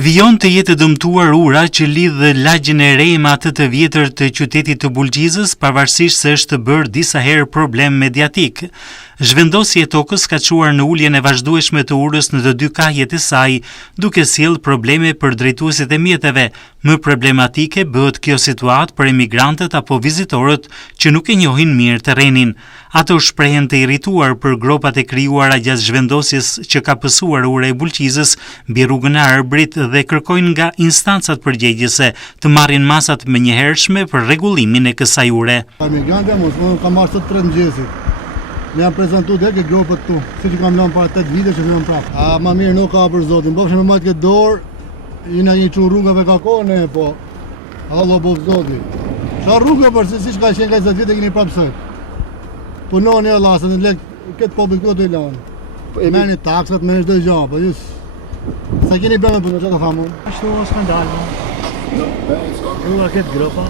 Vijon të jetë dëmtuar ura që lidh lagjen e re me atë të vjetër të qytetit të Bulgjizës, pavarësisht se është bërë disa herë problem mediatik. Zhvendosja e tokës ka çuar në uljen e vazhdueshme të urës në të dy kajet e saj, duke sjellë probleme për drejtuesit e mjeteve. Më problematike bëhet kjo situatë për emigrantët apo vizitorët që nuk e njohin mirë terrenin. Ato shprehen të irrituar për gropat e krijuara gjatë zhvendosjes që ka pësuar ura e Bulgjizës mbi rrugën e Arbrit dhe kërkojnë nga instancat përgjegjëse të marrin masat menjëhershme për rregullimin e kësaj ure. Emigrantët kam marrë sot 3 mëngjesit. Ne jam prezentuar dhe grupet tu, siç kam lënë para 8 vite që vjen prapë. Më mirë nuk ka për zotin. Bëfshë me majtë këtë dorë, jina një çu rrugave ka kohë, po. Allah bo zoti. Çfarë rrugë për siç ka qenë ka 20 vite keni prapë sot. Punoni Allah, se në lek këtë popull këtu i lanë. Merrni taksat, merrni çdo gjë, po ju sa keni bërë me punë, çfarë thamë? Ashtu skandal. Rruga këtë gropa.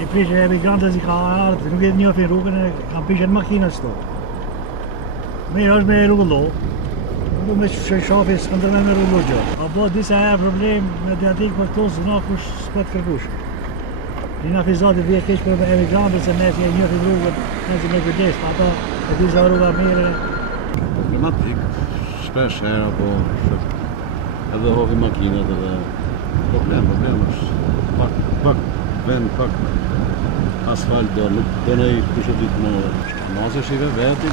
I prishë emigrantët i ka ardhur, nuk e njohin rrugën, kanë prishë makinat këtu. Mirë është me rrugullo. Nuk me shofi skandal me rrugullo. Apo disa herë problem mediatik për to s'na kush s'ka të kërkush. Rina fizati vje keq për emigrantët se nëse e njohin rrugën, nëse me kujdes, ata e di se rruga mirë. Problematik, shpesh herë apo edhe hovi makinat edhe problem është pak asfalt do nuk do ne kush e di më mase shive vetë.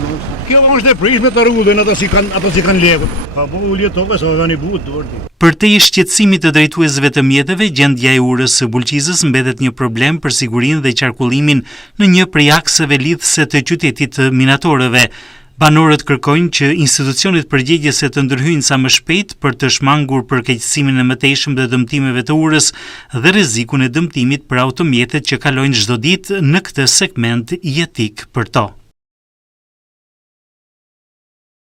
Kjo është e prishme të rrugën ato si kanë lekut. Pa po ulje tokës o vani but dorti. Për te i shqetësimit të drejtuesve të mjeteve, gjendja e urës së Bulgjizës mbetet një problem për sigurinë dhe qarkullimin në një prej akseve lidhëse të qytetit të minatorëve. Banorët kërkojnë që institucionet përgjegjëse të ndërhyjnë sa më shpejt për të shmangur përkeqësimin e mëtejshëm të dëmtimeve të urës dhe rrezikun e dëmtimit për automjetet që kalojnë çdo ditë në këtë segment jetik për to.